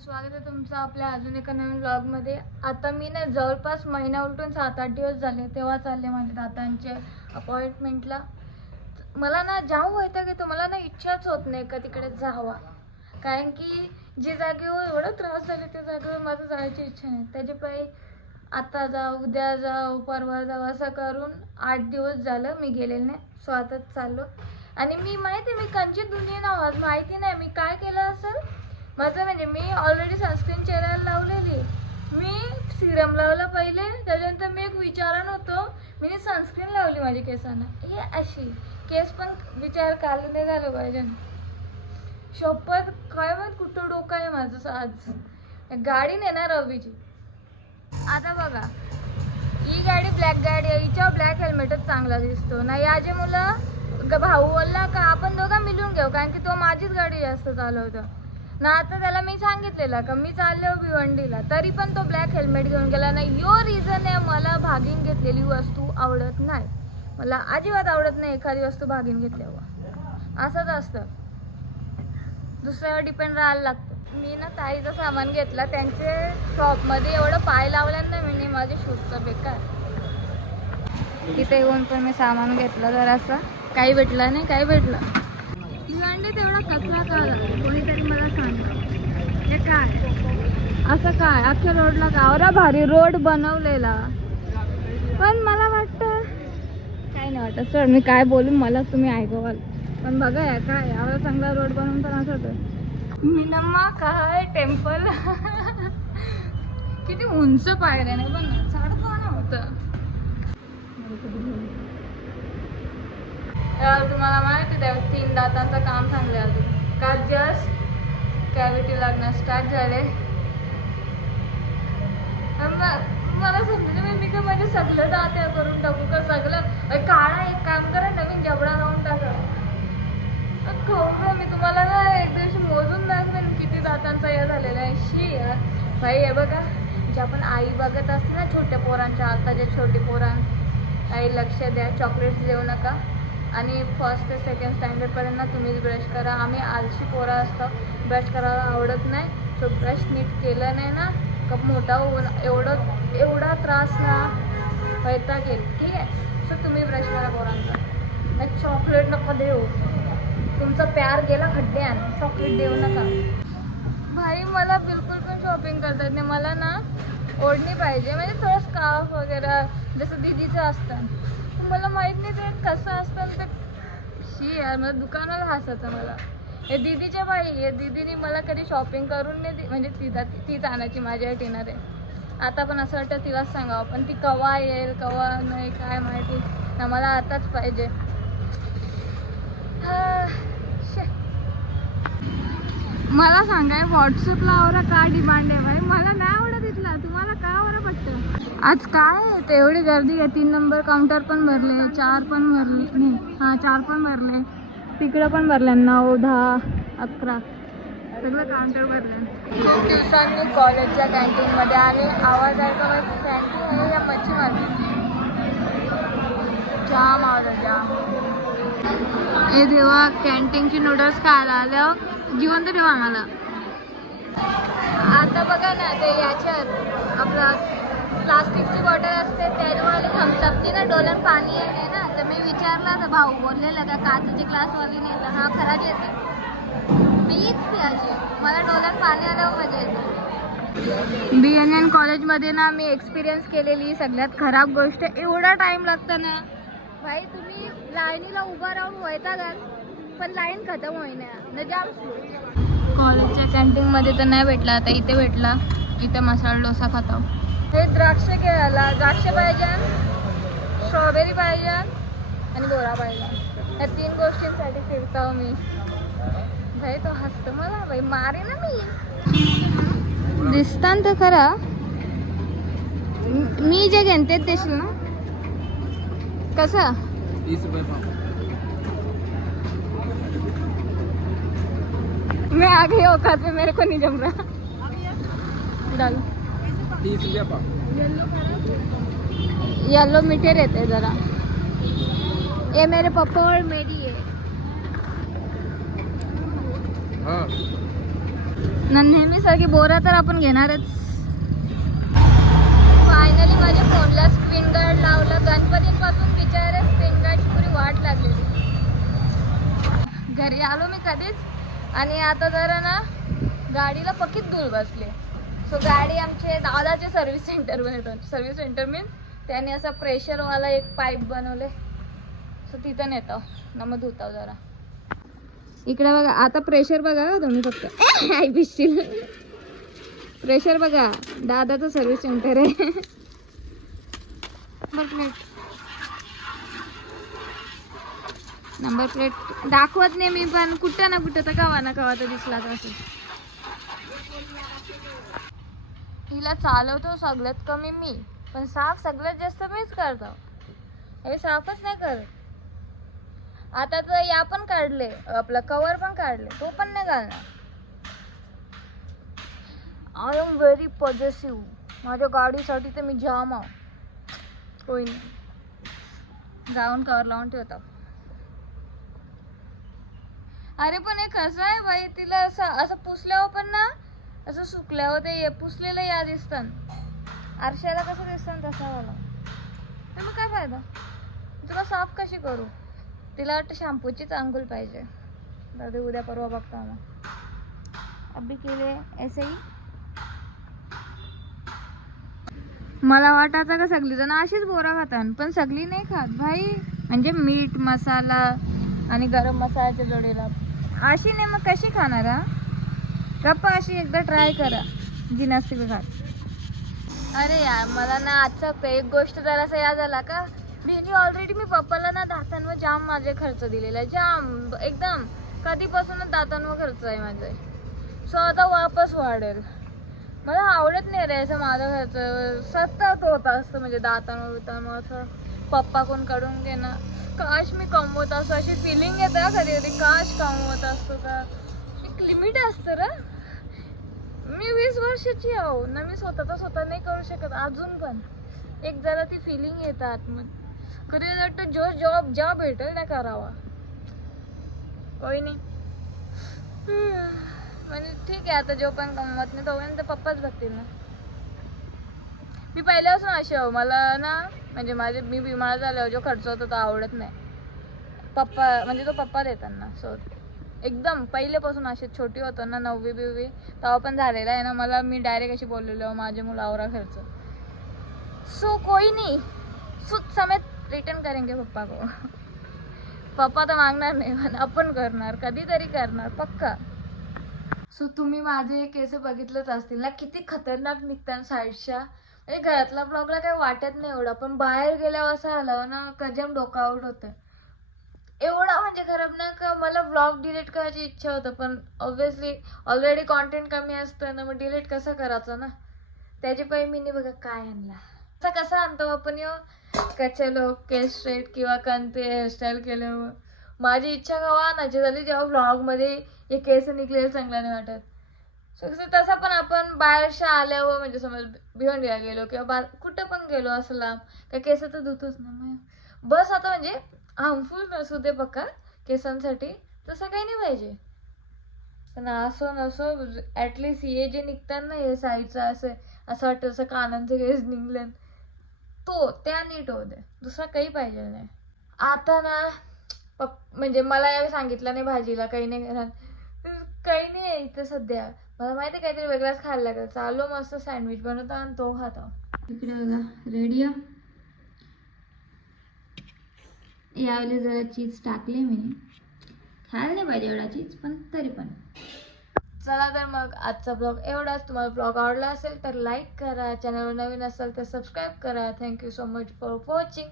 स्वागत आहे तुमचं आपल्या अजून एका नवीन व्लॉगमध्ये. आता मी ना जवळपास महिना उलटून 7-8 दिवस झाले तेव्हा चालले माझ्या दातांचे अपॉइंटमेंटला. मला ना जाऊ व्हायचं की तुम्हाला ना इच्छाच होत नाही का तिकडे जावा, कारण की जे जागेवर एवढा त्रास झाले त्या जागेवर माझं जायची इच्छा नाही. त्याच्या पायी आता जाऊ, उद्या जाऊ, परवा जाऊ असं करून 8 दिवस झालं मी गेलेले नाही. स्वतःच चाललो आणि मी मी कंचित दुनिया ना माहिती नाही मी काय केलं असेल. माझं म्हणजे मी ऑलरेडी सनस्क्रीन चेहऱ्याला लावलेली, मी सिरम लावला पहिले, त्याच्यानंतर मी एक विचारण होतो मी सनस्क्रीन लावली माझ्या केसांना. हे अशी केस पण विचार काढून नाही झालं पाहिजे. शपथ काय माहित कुठं डोकं आहे माझं. आज गाडी नेणार रवीची. आता बघा ही गाडी ब्लॅक गाडी आहे, हिच्यावर ब्लॅक हेल्मेटच चांगला दिसतो ना. या जे मुलं भाऊ बोलला का आपण दोघं मिळून घेऊ, कारण की तो माझीच गाडी जास्त चालवतो ना. आता त्याला मी सांगितलेलं का मी चाललो भिवंडीला, तरी पण तो ब्लॅक हेल्मेट घेऊन गेला नाही. यो रिझन आहे मला भागीन घेतलेली वस्तू आवडत नाही. मला अजिबात आवडत नाही एखादी वस्तू भागीन घेतल्यावर. असंच असतं, दुसऱ्यावर डिपेंड राहायला लागतं. मी ना ताईचं सामान घेतलं त्यांचे शॉपमध्ये, एवढं पाय लावलं ना मी माझे शूजचं बेकार. इथे येऊन पण मी सामान घेतलं, जर असं काही भेटलं नाही, काही भेटलं. भिवंडीत एवढा कचरा का झाला कोणीतरी मला सांगा. हे काय असं काय अख्ख्या रोडला गावरा भारी रोड बनवलेला, पण मला वाटतं काही नाही वाटत. सर मी काय बोलून मला तुम्ही ऐकवाल, पण बघा या काय एवढा चांगला रोड बनवून पण असं होतं. मिनम्मा काय टेम्पल किती उंच पायऱ्या नाही पण चढताना होतं. तुम्हाला माहिती आहे 3 दातांचं काम सांगले अजून का जस्ट कॅव्हिटी लागणं स्टार्ट झाले. मला समजलं मी काय माझे सगळं दात करून टाकू का, सगळं काळा एक काम करा नवीन जबडा लावून टाका. मी तुम्हाला ना एक दिवशी मोजून दाखवेन किती दातांचा या झालेला आहे. शी यार भाई हे बघा, जे आपण आई बघत असते ना छोट्या पोरांच्या, आता जे छोटे पोरां आई लक्ष द्या, चॉकलेट्स देऊ नका आणि 1st ते 2nd स्टँडर्डपर्यंत ना तुम्हीच ब्रश करा. आम्ही आलशी पोरं असतो, ब्रश करायला आवडत नाही. तो ब्रश नीट केलं नाही ना कप मोठा होऊन एवढा त्रास ना व्हायचा गेल. ठीक आहे, सो तुम्ही ब्रश करा पोरांचा. चॉकलेट नका देऊ, तुमचा प्यार गेला खड्ड्यान. चॉकलेट देऊ नका भाई. मला बिलकुल पण शॉपिंग करता येत नाही. मला ना ओढणी पाहिजे, म्हणजे थोडं स्कार्फ वगैरे जसं दीदीचं असतं. मला माहीत नाही ते कसं असतं ते. शी यार मला दुकानाला हसायचं मला. हे दीदीच्या बाई, हे दीदीने मला कधी शॉपिंग करून नाही म्हणजे तीच आणायची माझ्या येणार आहे. आता पण असं वाटतं तिलाच सांगावं, पण ती कवा येईल कवा नाही काय माहिती ना. मला आताच पाहिजे. मला सांगाय व्हॉट्सअपला आवरा का डिमांड आहे भाई. मला नाही आवडत इथला, तुम्हाला का आवरा पटतं. आज काय आहे ते एवढी गर्दी आहे. 3 नंबर काउंटर पण भरले, 4 पण भरले नाही, हां 4 पण भरले, तिकडं पण भरले, 9, 10, 11 सगळं काउंटर भरले. खूप दिवसांनी कॉलेजच्या कॅन्टीनमध्ये आले. आवाज आहे का कॅन्टीन आहे या मच्छी मार्केट, जाम आवाज आहे जाम. हे देवा कॅन्टीनची नूडल्स खायला आल्यावर जिवंत ठेवा आम्हाला. आता बघा ना ते याच्यात आपला प्लास्टिकची बॉटल असते त्याच्यावाली थम्सअपची ना डोल्यात पाणी येते ना, तर मी विचारलं तर भाऊ बोललेलं का काचेची ग्लासवाली नाही तर हा खराच येते. मीच प्यायची, मला डोल्यात पाणी आल्यावर मजा येते. BNN कॉलेजमध्ये ना मी एक्सपिरियन्स केलेली सगळ्यात खराब गोष्ट, एवढा टाईम लागतं ना भाई. तुम्ही लाईनीला उभा राहून वैता का, पण लाईन खतम होईना ना जाम. कॉलेजच्या कॅन्टीनमध्ये तर नाही भेटला, आता इथे भेटला. इथे मसाला डोसा खातो. हे द्राक्ष घ्यायला, द्राक्ष पाहिजे, स्ट्रॉबेरी पाहिजे आणि बोरा पाहिजे. या 3 गोष्टींसाठी फिरतो मी भाई. तो हसतो मला भाई, मारे ना मी. दिसतान तर खरा मी जे घेन तेच देशील ना. कसं 30 रुपये पाव. मैं आ गई औकात में, मेरे को नहीं जम रहा. डालो 30 रुपये पाव. येलो मीठे रहते जरा. ये मेरे पापा और मेरी है. हाँ नेहमीसारखी बोरा तर आपण घेणारच. फायनली माझ्या फोनला स्क्रीन गार्ड लावलं. गणपतीपासून बिचारे स्क्रीन गार्डची पुरी वाट लागलेली. घरी आलो मी कधीच आणि आता जरा ना गाडीला पक्कीच धूळ बसली. सो गाडी आमचे दादाचे सर्व्हिस सेंटरवर येतात. सर्व्हिस सेंटर मीन्स त्याने असा प्रेशरवाला एक पाईप बनवले. सो तिथं नेतो ना मग धुताव जरा. इकडे बघा आता प्रेशर बघा तुम्ही फक्त आई भिजशील. प्रेशर बघा दादाचं सर्व्हिस सेंटर आहे. नंबर प्लेट दाखवत नाही मी पण कुठं ना कुठं तर कवा ना कवा तर दिसला तर असं. हिला चालवतो सगळ्यात कमी मी, पण साफ सगळ्यात जास्त मीच करतो. हे साफच नाही करत. आता तर या पण काढले, आपला कवर पण काढले, तो पण नाही घालणार. I am very positive. माझ्या गाडीसाठी तर मी जाम आहो. होई नाही जाऊन कवर लावून ठेवतो. अरे पण हे कसं आहे बाई, तिला असं पुसल्यावर पण ना असं सुकल्यावर ते पुसलेलं या दिसतात. आरशाला कसं दिसतं तसा मला. तर मग काय फायदा, तुला साफ कशी करू. तिला वाटतं शॅम्पूचीच आंघोळ पाहिजे. दादा उद्या परवा बघतो मग. अभी केले ऐसे. मला वाटायचं का सगळी जण अशीच बोरा खातात, पण सगळी नाही खात भाई. म्हणजे मीठ मसाला आणि गरम मसाल्याच्या जोडीला अशी नाही, मग कशी खाणार हा. गप्पा अशी एकदा ट्राय करा जी नसते खात. अरे यार मला ना आजचा एक गोष्ट जरासा याद आला का. मी ऑलरेडी मी पप्पाला ना दातांवर जाम माझे खर्च दिलेला आहे. जाम एकदम कधीपासूनच दातांवर खर्च आहे माझे. सो आता वापस वाढेल. मला आवडत नाही रे असं माझा खर्च सतत होत असतं. म्हणजे दातांवर बितांवर असं पप्पा कोण काढून घेणं. काश मी कमवत असतो अशी फिलिंग येतं कधी कधी. काश कमवत असतो का. एक लिमिट असतं रे. मी 20 वर्षाची आहो ना, मी स्वतः नाही करू शकत अजून पण. एक जरा ती फिलिंग येतं आतमध्ये. कधी वाटतं जो जॉब ज्या भेटेल ना करावा. कोई नाही म्हणजे ठीक आहे. आता जो पण कमवत नाही तोपर्यंत पप्पाच बघतील ना. मी पहिल्यापासून अशी आहो. मला ना म्हणजे मी बिमार झाल्यावर जो खर्च होतो तो आवडत नाही. पप्पा म्हणजे तो पप्पा देतात ना. सो एकदम पहिल्यापासून अशी छोटी होतो ना 9वी बिववी तेव्हा पण झालेला आहे ना मला. मी डायरेक्ट अशी बोललेलो माझे मुलावरा खर्च. सो कोई नहीं, सूद समेत रिटर्न करेंगे पप्पा को. पप्पा तर मागणार नाही पण आपण करणार, कधीतरी करणार पक्का. सो तुम्ही माझे केस बघितलेच असतील ना किती खतरनाक निघतात साईडच्या. म्हणजे घरातला ब्लॉगला काही वाटत नाही एवढं, पण बाहेर गेल्यावर असं आलं ना कजम डोकं आउट होतं. एवढा म्हणजे खराब ना का मला ब्लॉग डिलीट करायची इच्छा होतं, पण ऑब्व्हियसली ऑलरेडी कॉन्टेंट कमी असतं ना, मग डिलीट कसं करायचं ना. त्याची पायी मी नाही बघा काय आणला. असं कसं आणतो आपण कचलो केस स्ट्रेट किंवा कंते हेअरस्टाईल केल्यावर. माझी इच्छा कवा आणायची झाली जेव्हा ब्लॉगमध्ये हे केस निघलेले चांगला नाही वाटत. सो तसं पण आपण बाहेरच्या आल्यावर म्हणजे समज भिवंडीला गेलो किंवा कुठं पण गेलो असं लांब काय केस तर धुतोच ना. बस आता म्हणजे हार्मफुल नसू दे बघा केसांसाठी तसं काही नाही पाहिजे. पण असो नसो ॲटलिस्ट हे जे निघतात ना हे साईडचं असं वाटतं असं कानांचे केस निघले तो त्या नीट होऊ दे. दुसरा काही पाहिजे नाही. आता ना म्हणजे मला यावेळी सांगितलं नाही भाजीला काही नाही घरात. काही नाही आहे इथं सध्या. मला माहिती आहे काहीतरी वेगळाच खायला लागेल. चालू मस्त सँडविच बनवतो आणि तो खातो. इकडे बघा रेडी. यावेळी जरा चीज टाकले मी. खायला नाही पाहिजे एवढा चीज पण तरी पण. चला तर मग आजचा ब्लॉग एवढाच. तुम्हाला ब्लॉग आवडला असेल तर लाईक करा. चॅनलवर नवीन असाल तर सबस्क्राईब करा. Thank you so much for watching.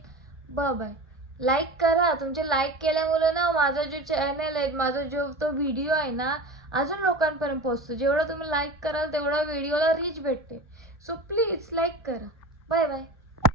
Bye bye. Like करा. तुमचे लाईक केल्यामुळे ना माझा जो चॅनल आहे माझा जो तो व्हिडिओ आहे ना अजून लोकांपर्यंत पोहोचतो. जेवढं तुम्ही लाईक कराल तेवढा व्हिडिओला रीच भेटते. सो प्लीज लाईक करा. Bye bye.